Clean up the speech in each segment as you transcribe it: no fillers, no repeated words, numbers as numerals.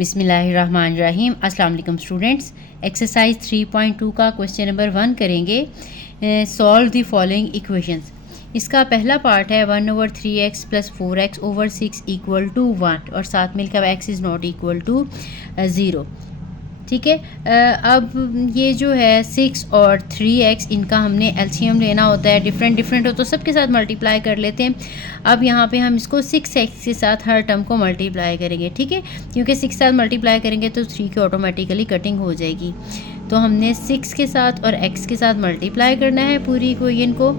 बिस्मिल्लाहिर्रहमानिर्रहीम। अस्सलाम वालेकुम स्टूडेंट्स। एक्सरसाइज 3.2 का क्वेश्चन नंबर 1 करेंगे। Solve the following equations. इसका पहला पार्ट है 1/3x + 4x / 6 = 1 और साथ में लिखा हुआ x is not equal to 0। ठीक है। अब ये जो है 6 और 3x इनका हमने एलसीएम लेना होता है। डिफरेंट हो तो सबके साथ मल्टीप्लाई कर लेते हैं। अब यहाँ पे हम इसको 6x के साथ हर टर्म को मल्टीप्लाई करेंगे। ठीक है, क्योंकि 6 के साथ मल्टीप्लाई करेंगे तो 3 की ऑटोमेटिकली कटिंग हो जाएगी। तो हमने 6 के साथ और x के साथ मल्टीप्लाई करना है पूरी इक्वेशन को।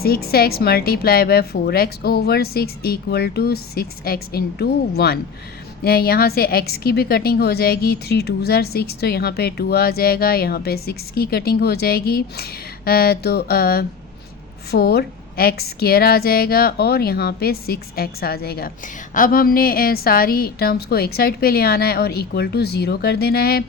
6x × 4x / 6 = 6x × 1। यहाँ से x की भी कटिंग हो जाएगी। 3 2s are 6 तो यहाँ पे 2 आ जाएगा। यहाँ पे 6 की कटिंग हो जाएगी तो 4x² आ जाएगा और यहाँ पे 6x आ जाएगा। अब हमने सारी टर्म्स को एक साइड पे ले आना है और इक्वल टू 0 कर देना है।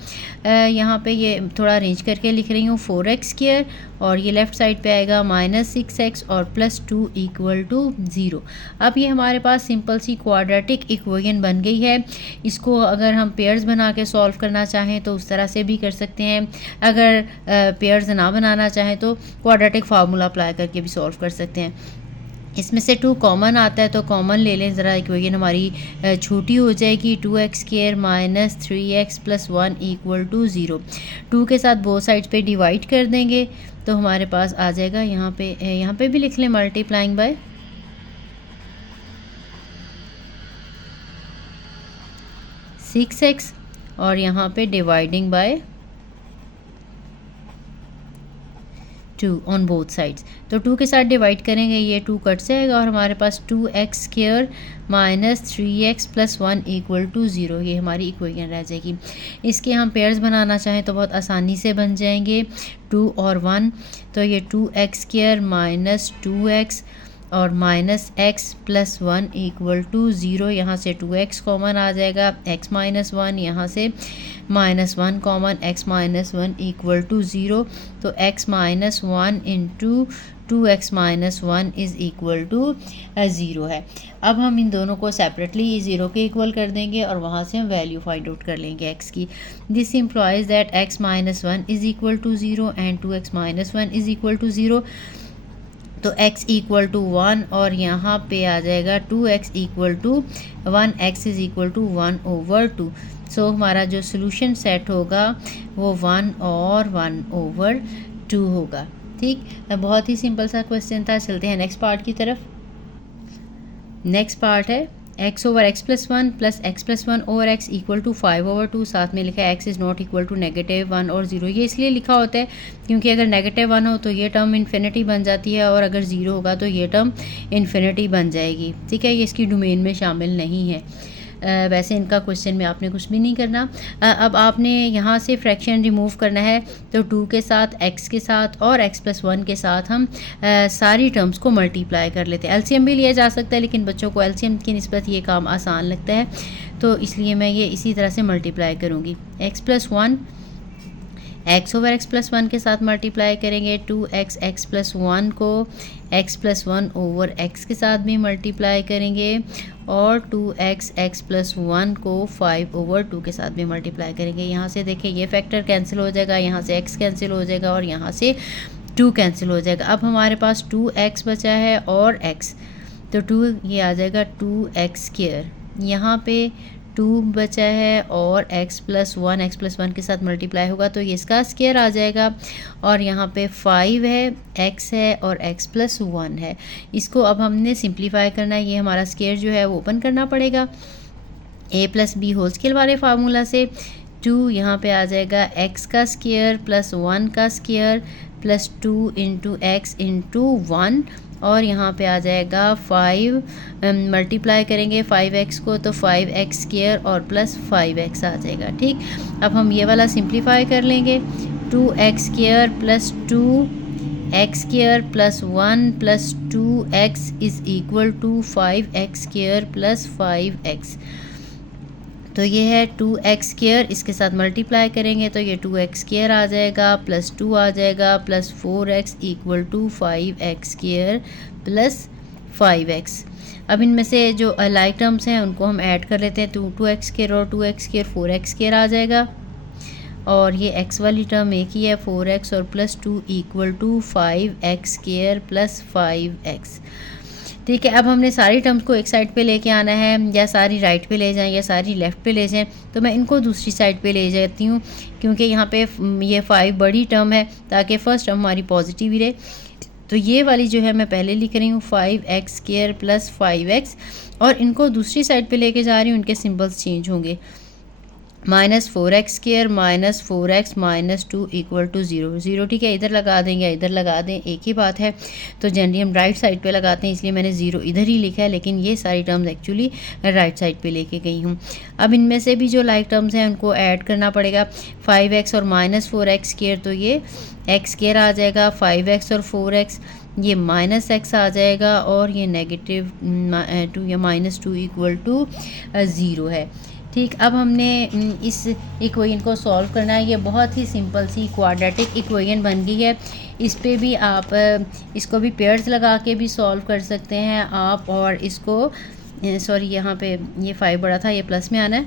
यहाँ पे ये थोड़ा अरेंज करके लिख रही हूँ 4x² और ये लेफ़्ट साइड पे आएगा -6x और +2 = 0। अब ये हमारे पास सिंपल सी क्वाड्रेटिक इक्वेशन बन गई है। इसको अगर हम पेयर्स बना के सॉल्व करना चाहें तो उस तरह से भी कर सकते हैं। अगर पेयर्स ना बनाना चाहें तो क्वाड्रेटिक फार्मूला अप्लाई करके भी सॉल्व कर सकते हैं। इसमें से 2 कॉमन आता है तो कॉमन ले लें ज़रा। इक्वेशन हमारी छोटी हो जाएगी। 2x² - 3x + 1 = 0। 2 के साथ बोथ साइड्स पे डिवाइड कर देंगे तो हमारे पास आ जाएगा यहाँ पे भी लिख लें मल्टीप्लाइंग बाय 6x और यहाँ पे dividing by 2 on both sides. तो 2 के साथ डिवाइड करेंगे, ये 2 कट जाएगा और हमारे पास 2x² - 3x + 1 = 0। ये हमारी इक्वेशन रह जाएगी। इसके हम पेयर्स बनाना चाहें तो बहुत आसानी से बन जाएंगे। 2 और 1 तो ये 2x² - 2x और -x + 1 = 0। यहाँ से 2x कॉमन आ जाएगा, x - 1 यहाँ से -1 कॉमन, x - 1 = 0। तो x - 1 × 2x - 1 = 0 है। अब हम इन दोनों को सेपरेटली 0 के इक्वल कर देंगे और वहाँ से हम वैल्यू फाइंड आउट कर लेंगे x की। This implies that x - 1 = 0 and 2x - 1 = 0। तो x = 1 और यहाँ पे आ जाएगा 2x = 1, x = 1/2। सो हमारा जो सोल्यूशन सेट होगा वो 1 और 1/2 होगा। ठीक, बहुत ही सिंपल सा क्वेश्चन था। चलते हैं नेक्स्ट पार्ट की तरफ। नेक्स्ट पार्ट है x/x + 1 + x + 1/x = 5/2। साथ में लिखा है x is not equal to -1 और 0। ये इसलिए लिखा होता है क्योंकि अगर -1 हो तो ये टर्म इन्फिनिटी बन जाती है और अगर 0 होगा तो ये टर्म इन्फिनिटी बन जाएगी। ठीक है, ये इसकी डोमेन में शामिल नहीं है। वैसे इनका क्वेश्चन में आपने कुछ भी नहीं करना। अब आपने यहाँ से फ्रैक्शन रिमूव करना है तो 2 के साथ, x के साथ और x + 1 के साथ हम सारी टर्म्स को मल्टीप्लाई कर लेते हैं। एलसीएम भी लिया जा सकता है लेकिन बच्चों को एलसीएम की निस्बत ये काम आसान लगता है तो इसलिए मैं ये इसी तरह से मल्टीप्लाई करूँगी। x + 1 x/x + 1 के साथ मल्टीप्लाई करेंगे। 2x x + 1 को x + 1/x के साथ भी मल्टीप्लाई करेंगे और 2x x + 1 को 5/2 के साथ भी मल्टीप्लाई करेंगे। यहाँ से देखिए ये फैक्टर कैंसिल हो जाएगा, यहाँ से x कैंसिल हो जाएगा और यहाँ से 2 कैंसिल हो जाएगा। अब हमारे पास 2x बचा है और x, तो 2 ये आ जाएगा 2x²। यहाँ पे 2 बचा है और x + 1 के साथ मल्टीप्लाई होगा तो ये इसका स्क्वायर आ जाएगा और यहाँ पे 5 है, x है और x + 1 है। इसको अब हमने सिंप्लीफाई करना है। ये हमारा स्क्वायर जो है वो ओपन करना पड़ेगा a + b होल स्क्वायर वाले फार्मूला से। 2 यहाँ पे आ जाएगा x का स्क्वायर + 1 का स्क्वायर + 2 × x × 1 और यहाँ पे आ जाएगा 5 मल्टीप्लाई करेंगे 5x को तो 5x² और +5x आ जाएगा। ठीक, अब हम ये वाला सिंप्लीफाई कर लेंगे। 2x² + 2x² + 1 + 2x = 5x² + 5x। तो ये है 2x², इसके साथ मल्टीप्लाई करेंगे तो ये 2x² आ जाएगा +2 आ जाएगा +4x = 5x² + 5x। अब इनमें से जो अलाइक टर्म्स हैं उनको हम ऐड कर लेते हैं। 2x² और 2x² 4x² आ जाएगा, और ये x वाली टर्म एक ही है, 4x और +2 इक्वल टू 5x² + 5x। ठीक है, अब हमने सारी टर्म्स को एक साइड पे लेके आना है, या सारी राइट पे ले जाएं या सारी लेफ़्ट पे ले जाएं, तो मैं इनको दूसरी साइड पे ले जाती हूँ, क्योंकि यहाँ पे ये 5 बड़ी टर्म है, ताकि फर्स्ट टर्म हमारी पॉजिटिव ही रहे। तो ये वाली जो है मैं पहले लिख रही हूँ 5x² + 5x, और इनको दूसरी साइड पे लेके जा रही हूँ, इनके सिंबल्स चेंज होंगे। -4x² - 4x - 2 equal to 0। ठीक है, इधर लगा दें या इधर लगा दें, एक ही बात है। तो जनरली हम राइट साइड पे लगाते हैं, इसलिए मैंने 0 इधर ही लिखा है, लेकिन ये सारी टर्म्स एक्चुअली राइट साइड पे लेके गई हूँ। अब इनमें से भी जो लाइक टर्म्स हैं उनको ऐड करना पड़ेगा। 5x और -4x², तो ये x² आ जाएगा। 5x और 4x, ये -x आ जाएगा, और ये -2 या -2 इक्वल टू 0 है। ठीक, अब हमने इस इक्वेशन को सॉल्व करना है। ये बहुत ही सिंपल सी क्वाड्रेटिक इक्वेशन बन गई है। इस पे भी आप इसको भी पेयर्स लगा के भी सॉल्व कर सकते हैं आप, और इसको सॉरी यहाँ पे ये 5 बड़ा था, ये प्लस में आना है,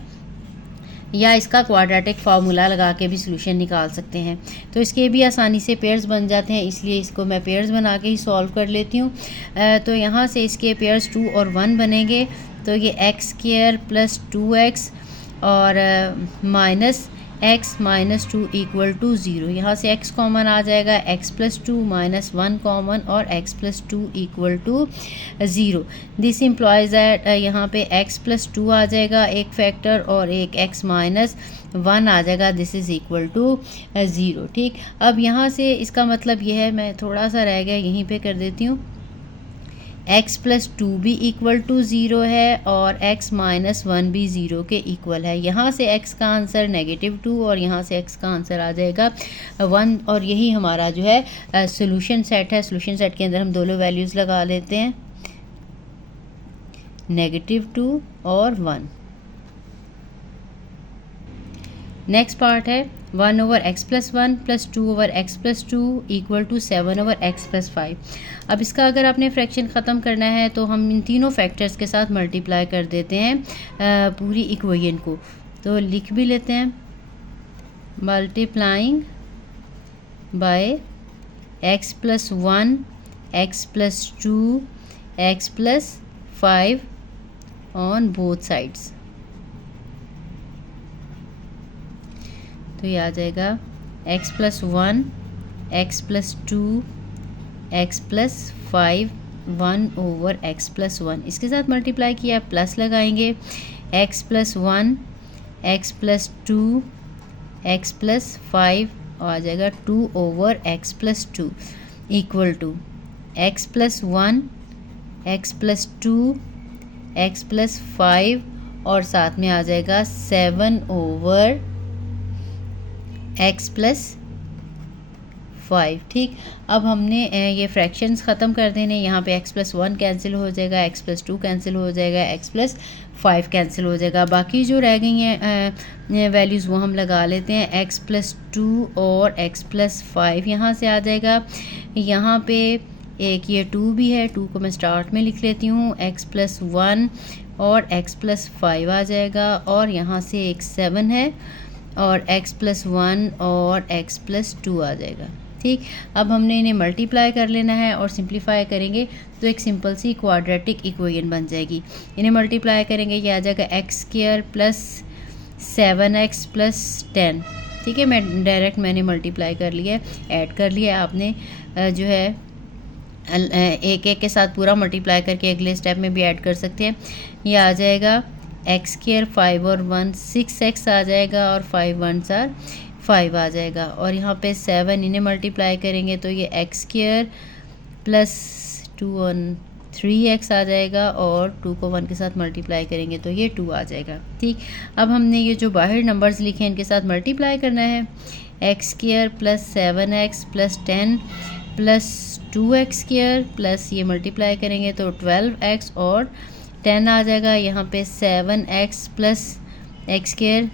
या इसका क्वाड्रेटिक फार्मूला लगा के भी सोल्यूशन निकाल सकते हैं। तो इसके भी आसानी से पेयर्स बन जाते हैं, इसलिए इसको मैं पेयर्स बना के ही सॉल्व कर लेती हूँ। तो यहाँ से इसके पेयर्स 2 और 1 बनेंगे, तो ये x² + 2x और -x - 2 इक्वल टू 0। यहाँ से x कॉमन आ जाएगा, x + 2 - 1 कॉमन, और x + 2 equal to 0। This implies that यहाँ पे x + 2 आ जाएगा एक फैक्टर, और एक x - 1 आ जाएगा, दिस इज़ इक्वल टू 0। ठीक, अब यहाँ से इसका मतलब ये है, मैं थोड़ा सा रह गया यहीं पे कर देती हूँ, x + 2 भी इक्वल टू 0 है, और x - 1 भी 0 के इक्वल है। यहाँ से x का आंसर -2, और यहाँ से x का आंसर आ जाएगा 1, और यही हमारा जो है सोल्यूशन सेट है। सोल्यूशन सेट के अंदर हम दोनों वैल्यूज़ लगा लेते हैं, -2 और 1। नेक्स्ट पार्ट है 1/x + 1 + 2/x + 2 equal to 7/x + 5। अब इसका अगर आपने फ्रैक्शन ख़त्म करना है, तो हम इन तीनों फैक्टर्स के साथ मल्टीप्लाई कर देते हैं पूरी इक्वेशन को। तो लिख भी लेते हैं, multiplying by x + 1, x + 2, x + 5 on both sides. तो ये आ जाएगा x + 1, x + 2, x + 5 1/x + 1। इसके साथ मल्टीप्लाई किया, प्लस लगाएंगे, x + 1, x + 2, x + 5 आ जाएगा 2/x + 2 equal to x + 1, x + 2, x + 5, और साथ में आ जाएगा 7/x + 5। ठीक, अब हमने ये फ्रैक्शंस ख़त्म कर देने। यहाँ पे x + 1 कैंसिल हो जाएगा, x + 2 कैंसिल हो जाएगा, x + 5 कैंसिल हो जाएगा। बाकी जो रह गई हैं वैल्यूज़ वो हम लगा लेते हैं। x + 2 और x + 5 यहाँ से आ जाएगा। यहाँ पे एक ये 2 भी है, 2 को मैं स्टार्ट में लिख लेती हूँ। x + 1 और x + 5 आ जाएगा, और यहाँ से एक 7 है, और x + 1 और x + 2 आ जाएगा। ठीक, अब हमने इन्हें मल्टीप्लाई कर लेना है, और सिंप्लीफाई करेंगे तो एक सिंपल सी क्वाड्रेटिक इक्वेशन बन जाएगी। इन्हें मल्टीप्लाई करेंगे, ये आ जाएगा x² + 7x + 10। ठीक है, मैंने मल्टीप्लाई कर लिया है, ऐड कर लिया। आपने जो है एक एक के साथ पूरा मल्टीप्लाई करके अगले स्टेप में भी ऐड कर सकते हैं। ये आ जाएगा x², 5 और 1 6x आ जाएगा, और 5 1s are 5 आ जाएगा, और यहाँ पे 7 इन्हें मल्टीप्लाई करेंगे तो ये x² + 2 और 3x आ जाएगा, और 2 को 1 के साथ मल्टीप्लाई करेंगे तो ये 2 आ जाएगा। ठीक, अब हमने ये जो बाहर नंबर्स लिखे हैं इनके साथ मल्टीप्लाई करना है। x² + 7x + 10 + 2x² प्लस ये मल्टीप्लाई करेंगे तो 12x और 10 आ जाएगा। यहाँ पे 7x + x²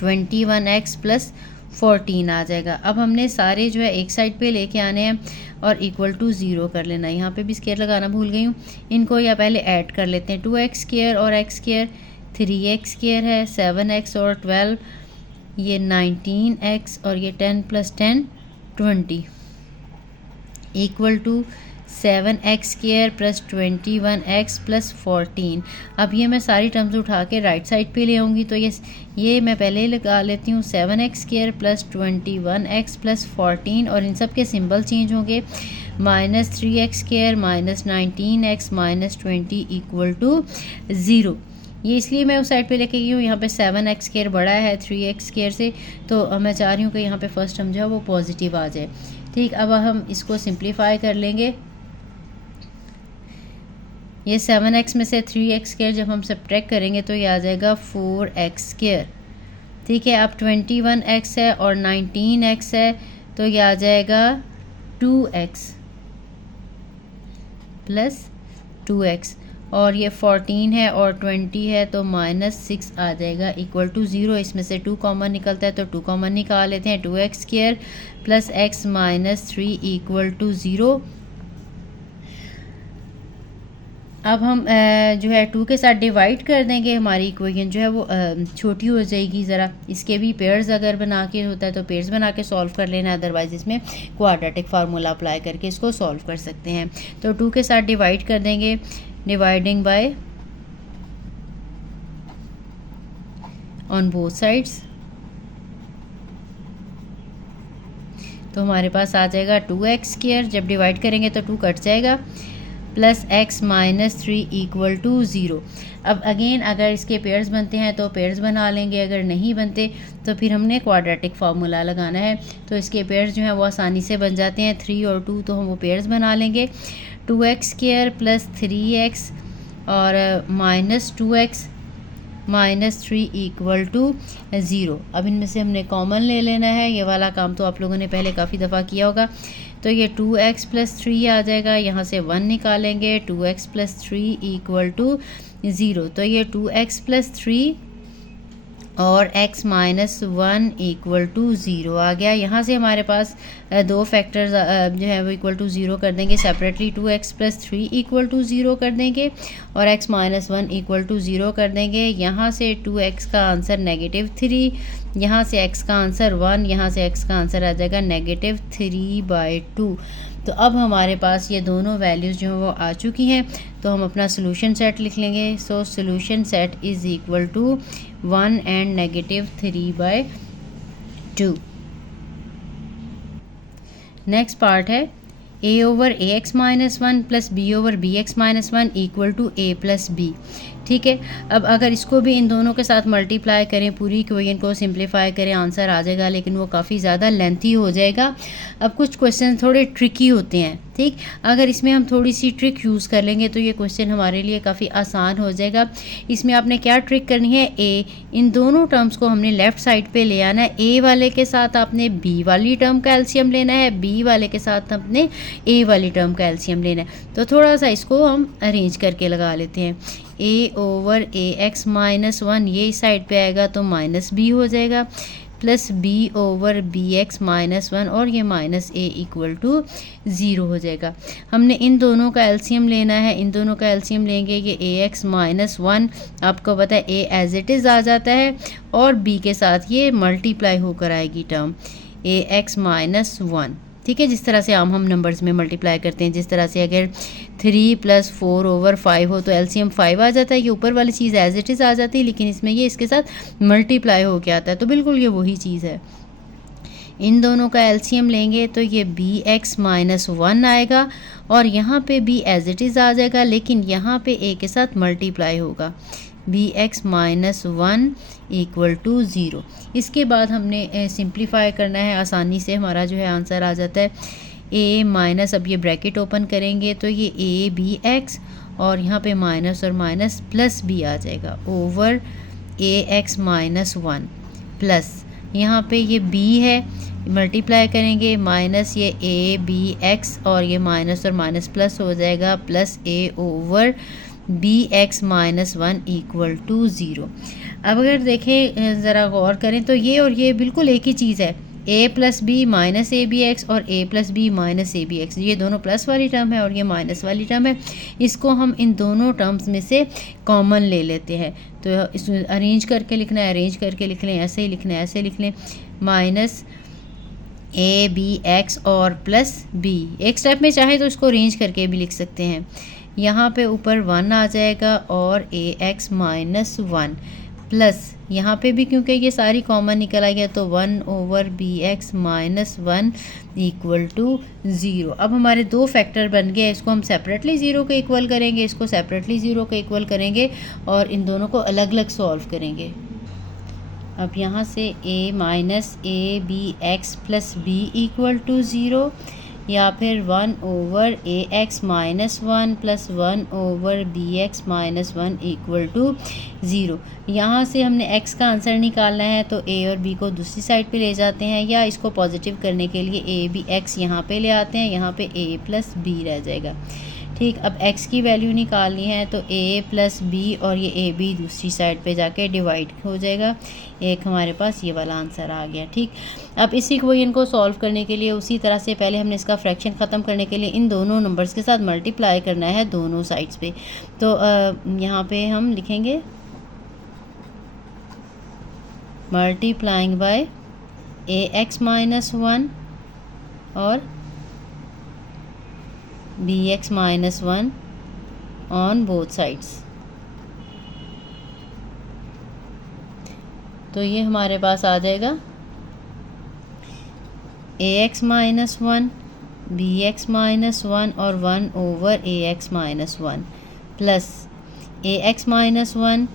21x + 14 आ जाएगा। अब हमने सारे जो है एक साइड पे लेके आने हैं और इक्वल टू 0 कर लेना है। यहाँ पे भी स्क्वायर लगाना भूल गई हूँ। इनको या पहले ऐड कर लेते हैं। 2x स्क्वायर और x स्क्वायर 3x स्क्वायर है, 7x और 12 ये 19x और ये 10 + 10 20 equal to 7x square plus 21x plus 14। अब ये मैं सारी टर्म्स उठा के राइट साइड पे ले आऊँगी, तो ये मैं पहले लगा लेती हूँ 7x square plus 21x plus 14 और इन सब के सिंबल चेंज होंगे। -3x square minus 19x minus 20 equal to 0। ये इसलिए मैं उस साइड पे लेके गई हूँ, यहाँ पे 7x स्क्वायर बड़ा है 3x स्क्वायर से, तो मैं चाह रही हूँ कि यहाँ पे फर्स्ट टर्म जो है वो पॉजिटिव आ जाए। ठीक, अब हम इसको सिंप्लीफाई कर लेंगे। ये 7x में से 3x स्क्वायर जब हम सब्ट्रैक्ट करेंगे तो ये आ जाएगा 4x स्क्वायर। ठीक है, अब 21x है और 19x है तो ये आ जाएगा 2x प्लस 2x और ये 14 है और 20 है तो -6 आ जाएगा इक्वल टू 0। इसमें से 2 कॉमन निकलता है तो 2 कॉमन निकाल लेते हैं। 2x square plus x minus 3 equal to 0। अब हम जो है 2 के साथ डिवाइड कर देंगे, हमारी इक्वेशन जो है वो छोटी हो जाएगी ज़रा। इसके भी पेयर्स अगर बना के होता है तो पेयर्स बना के सॉल्व कर लेना, अदरवाइज़ इसमें क्वाड्रेटिक फार्मूला अप्लाई करके इसको सॉल्व कर सकते हैं। तो 2 के साथ डिवाइड कर देंगे, dividing by on both sides, तो हमारे पास आ जाएगा 2x स्क्वायर। जब डिवाइड करेंगे तो 2 कट जाएगा plus x minus 3 equal to 0। अब अगेन अगर इसके पेयर्स बनते हैं तो पेयर्स बना लेंगे, अगर नहीं बनते तो फिर हमने क्वाड्रेटिक फार्मूला लगाना है। तो इसके पेयर्स जो हैं वो आसानी से बन जाते हैं, 3 और 2, तो हम वो पेयर्स बना लेंगे। 2x स्क्वायर प्लस 3x और minus 2x minus 3 equal to 0। अब इनमें से हमने कॉमन ले लेना है। ये वाला काम तो आप लोगों ने पहले काफ़ी दफ़ा किया होगा। तो ये 2x प्लस 3 आ जाएगा, यहाँ से 1 निकालेंगे, 2x प्लस 3 इक्वल टू 0। तो ये 2x प्लस 3 और x माइनस 1 इक्वल टू 0 आ गया। यहाँ से हमारे पास दो फैक्टर्स जो है वो इक्वल टू 0 कर देंगे separately. 2x plus 3 equal to 0 कर देंगे और x माइनस 1 इक्वल टू 0 कर देंगे। यहाँ से 2x का आंसर -3, यहाँ से x का आंसर 1, यहाँ से x का आंसर आ जाएगा -3/2। तो अब हमारे पास ये दोनों वैल्यूज़ जो हैं वो आ चुकी हैं, तो हम अपना सोल्यूशन सेट लिख लेंगे। So solution set is equal to 1 and -3/2। Next part है a/ax-1 plus b/bx-1 equal to a plus b। ठीक है, अब अगर इसको भी इन दोनों के साथ मल्टीप्लाई करें, पूरी इक्वेशन को सिंप्लीफाई करें, आंसर आ जाएगा, लेकिन वो काफ़ी ज़्यादा लेंथी हो जाएगा। अब कुछ क्वेश्चन थोड़े ट्रिकी होते हैं। ठीक, अगर इसमें हम थोड़ी सी ट्रिक यूज़ कर लेंगे तो ये क्वेश्चन हमारे लिए काफ़ी आसान हो जाएगा। इसमें आपने क्या ट्रिक करनी है, ए इन दोनों टर्म्स को हमने लेफ़्ट साइड पे ले आना है। ए वाले के साथ आपने बी वाली टर्म का एलसीएम लेना है, बी वाले के साथ अपने ए वाली टर्म का एलसीएम लेना है। तो थोड़ा सा इसको हम अरेंज करके लगा लेते हैं। a/ax-1 ये इस साइड पे आएगा तो -b हो जाएगा, प्लस b/bx-1 और ये -a इक्वल टू 0 हो जाएगा। हमने इन दोनों का एलसीएम लेना है, इन दोनों का एलसीएम लेंगे। ये ax-1 आपको पता है a एज इट इज़ आ जाता है और b के साथ ये मल्टीप्लाई होकर आएगी टर्म ax-1। ठीक है, जिस तरह से हम नंबर्स में मल्टीप्लाई करते हैं, जिस तरह से अगर 3 + 4/5 हो तो एलसीएम 5 आ जाता है। ये ऊपर वाली चीज़ एज इट इज़ आ जाती है, लेकिन इसमें ये इसके साथ मल्टीप्लाई हो के आता है, तो बिल्कुल ये वही चीज़ है। इन दोनों का एलसीएम लेंगे तो ये bx-1 आएगा और यहाँ पे b एज इट इज़ आ जाएगा, लेकिन यहाँ पे a के साथ मल्टीप्लाई होगा, bx-1 इक्वल टू 0। इसके बाद हमने सिंप्लीफाई करना है, आसानी से हमारा जो है आंसर आ जाता है a माइनस, अब ये ब्रैकेट ओपन करेंगे तो ये abx और यहाँ पे माइनस और माइनस प्लस b आ जाएगा ओवर ax-1 प्लस यहाँ पे ये b है, मल्टीप्लाई करेंगे माइनस ये abx और ये माइनस और माइनस प्लस हो जाएगा plus a over bx-1 equal to 0। अब अगर देखें ज़रा गौर करें तो ये और ये बिल्कुल एक ही चीज़ है, a plus B minus A B X और a plus B minus A B X, ये दोनों प्लस वाली टर्म है और ये माइनस वाली टर्म है। इसको हम इन दोनों टर्म्स में से कॉमन ले लेते हैं। तो इसमें अरेंज करके लिखना है, अरेंज करके लिख लें, ऐसे ही लिखना है, ऐसे लिख लें, माइनस ए बी एक्स और प्लस बी। एक स्टेप में चाहे तो इसको अरेंज करके भी लिख सकते हैं। यहाँ पे ऊपर 1 आ जाएगा और ए एक्स माइनस 1 प्लस यहाँ पे भी क्योंकि ये सारी कॉमन निकल आई है तो 1 over B X minus 1 equal to 0। अब हमारे दो फैक्टर बन गए, इसको हम सेपरेटली 0 के इक्वल करेंगे, इसको सेपरेटली 0 के इक्वल करेंगे और इन दोनों को अलग अलग सॉल्व करेंगे। अब यहाँ से a minus A B X plus B equal to 0 या फिर 1 over A X minus 1 plus 1 over B X minus 1 equal to 0। यहाँ से हमने x का आंसर निकालना है तो a और b को दूसरी साइड पे ले जाते हैं या इसको पॉजिटिव करने के लिए a b x यहाँ पे ले आते हैं, यहाँ पे a प्लस b रह जाएगा। ठीक, अब x की वैल्यू निकालनी है तो a प्लस बी और ये ए बी दूसरी साइड पे जाके डिवाइड हो जाएगा। एक हमारे पास ये वाला आंसर आ गया। ठीक, अब इसी इक्वेशन को सॉल्व करने के लिए उसी तरह से पहले हमने इसका फ्रैक्शन ख़त्म करने के लिए इन दोनों नंबर्स के साथ मल्टीप्लाई करना है दोनों साइड्स पे। तो यहाँ पे हम लिखेंगे multiplying by A X minus 1 और B X minus 1 on both sides. तो ये हमारे पास आ जाएगा A X minus 1 B X minus 1 और 1 over A X minus 1 plus A X minus 1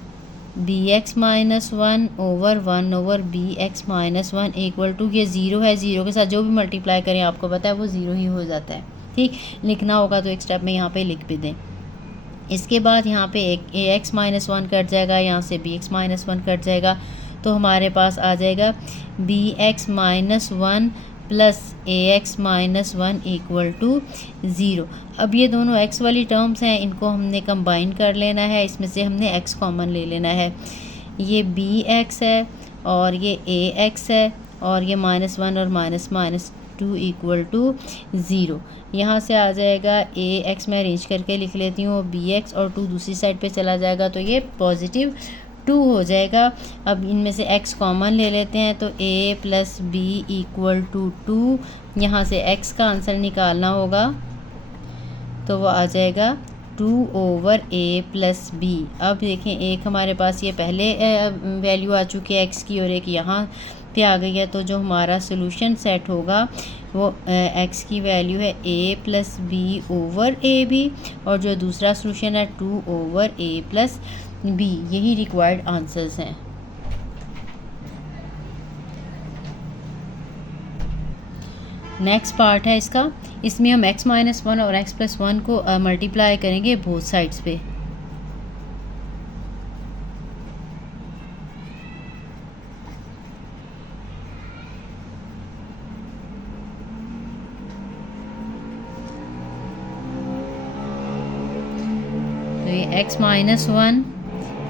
B X minus 1 over 1 over B X minus 1 equal to, ये 0 है, 0 के साथ जो भी मल्टीप्लाई करें आपको पता है वो 0 ही हो जाता है। ठीक, लिखना होगा तो एक स्टेप में यहाँ पे लिख भी दें। इसके बाद यहाँ पे एक ए एक्स माइनस 1 कट जाएगा, यहाँ से बी एक्स माइनस 1 कट जाएगा तो हमारे पास आ जाएगा B X minus 1 plus A X minus 1 equal to 0। अब ये दोनों x वाली टर्म्स हैं, इनको हमने कंबाइन कर लेना है, इसमें से हमने x कॉमन ले लेना है। ये बी एक्स है और ये ए एक्स है और ये माइनस 1 और माइनस माइनस 2 इक्वल टू 0। यहाँ से आ जाएगा ए एक्स, मैं अरेंज करके लिख लेती हूँ, बी एक्स और 2 दूसरी साइड पे चला जाएगा तो ये पॉजिटिव 2 हो जाएगा। अब इनमें से x कॉमन ले लेते हैं तो a plus B equal to 2। यहाँ से x का आंसर निकालना होगा तो वो आ जाएगा 2 ओवर a प्लस बी। अब देखें एक हमारे पास ये पहले वैल्यू आ चुकी है x की और एक यहाँ पे आ गई है, तो जो हमारा सोल्यूशन सेट होगा वो x की वैल्यू है a plus B over A B और जो दूसरा सोल्यूशन है 2 ओवर a प्लस बी। यही रिक्वायर्ड आंसर्स हैं। नेक्स्ट पार्ट है इसका, इसमें हम x माइनस 1 और x प्लस 1 को मल्टीप्लाई करेंगे बोथ साइड्स पे। तो ये x minus 1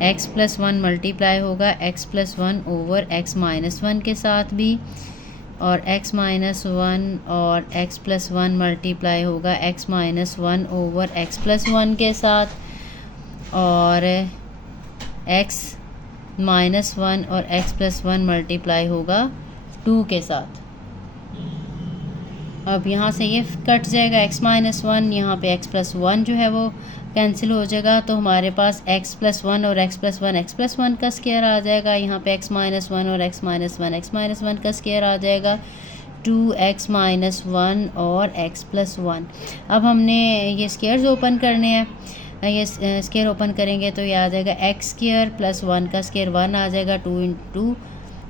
x plus 1 multiply होगा x plus 1 over x minus 1 के साथ भी, और x माइनस 1 और x प्लस 1 मल्टीप्लाई होगा x minus 1 over x plus 1 के साथ, और x माइनस 1 और x प्लस 1 मल्टीप्लाई होगा 2 के साथ। अब यहाँ से ये कट जाएगा x माइनस 1, यहाँ पे x प्लस 1 जो है वो कैंसिल हो जाएगा, तो हमारे पास x प्लस 1 और x प्लस 1 का स्क्वायर आ जाएगा। यहाँ पे x माइनस 1 और x माइनस 1 का स्क्वायर आ जाएगा 2x माइनस 1 और x प्लस 1। अब हमने ये स्क्वायर्स ओपन करने हैं, ये स्क्वायर ओपन करेंगे तो ये आ जाएगा x स्क्वायर प्लस 1 का स्क्वायर 1 आ जाएगा, 2 इंटू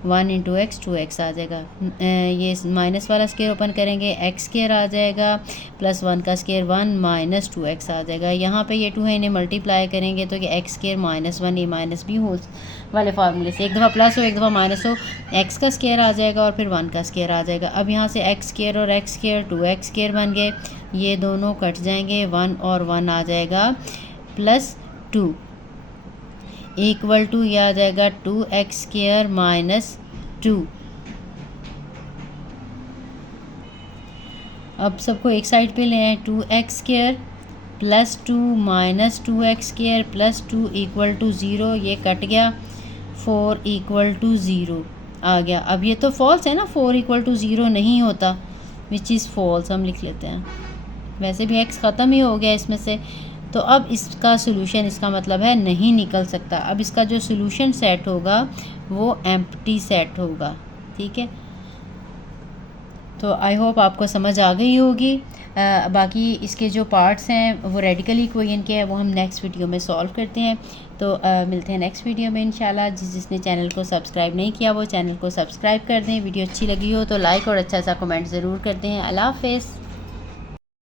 1 इंटू एक्स 2x आ जाएगा। ये माइनस वाला स्क्वायर ओपन करेंगे x स्क्वायर आ जाएगा प्लस 1 का स्क्वायर 1 माइनस 2x आ जाएगा। यहाँ पे ये 2 है, इन्हें मल्टीप्लाई करेंगे तो ये x स्क्वायर माइनस 1 ये माइनस भी होल वाले फार्मूले से एक दफ़ा प्लस हो एक दफ़ा माइनस हो, x का स्क्वायर आ जाएगा और फिर 1 का स्क्वायर आ जाएगा। अब यहाँ से x स्क्वायर और x स्क्वायर 2x स्क्वायर बन गए, ये दोनों कट जाएंगे, 1 और 1 आ जाएगा प्लस 2 इक्वल टू ये आ जाएगा 2x² माइनस 2। अब सबको एक साइड पे ले आए, 2x² plus 2 minus 2x² plus 2 equal to 0, ये कट गया, 4 इक्वल टू 0 आ गया। अब ये तो फॉल्स है ना, 4 इक्वल टू 0 नहीं होता, विच इज़ फॉल्स हम लिख लेते हैं। वैसे भी x ख़त्म ही हो गया इसमें से, तो अब इसका सोल्यूशन, इसका मतलब है नहीं निकल सकता। अब इसका जो सोल्यूशन सेट होगा वो एम्प्टी सेट होगा, ठीक है। तो आई होप आपको समझ आ गई होगी। बाकी इसके जो पार्ट्स हैं वो रेडिकल इक्वेशन के हैं, वो हम नेक्स्ट वीडियो में सॉल्व करते हैं। तो मिलते हैं नेक्स्ट वीडियो में इंशाल्लाह। जिसने चैनल को सब्सक्राइब नहीं किया वो चैनल को सब्सक्राइब कर दें। वीडियो अच्छी लगी हो तो लाइक और अच्छा सा कमेंट ज़रूर करते हैं। अल्लाह हाफ़िज़।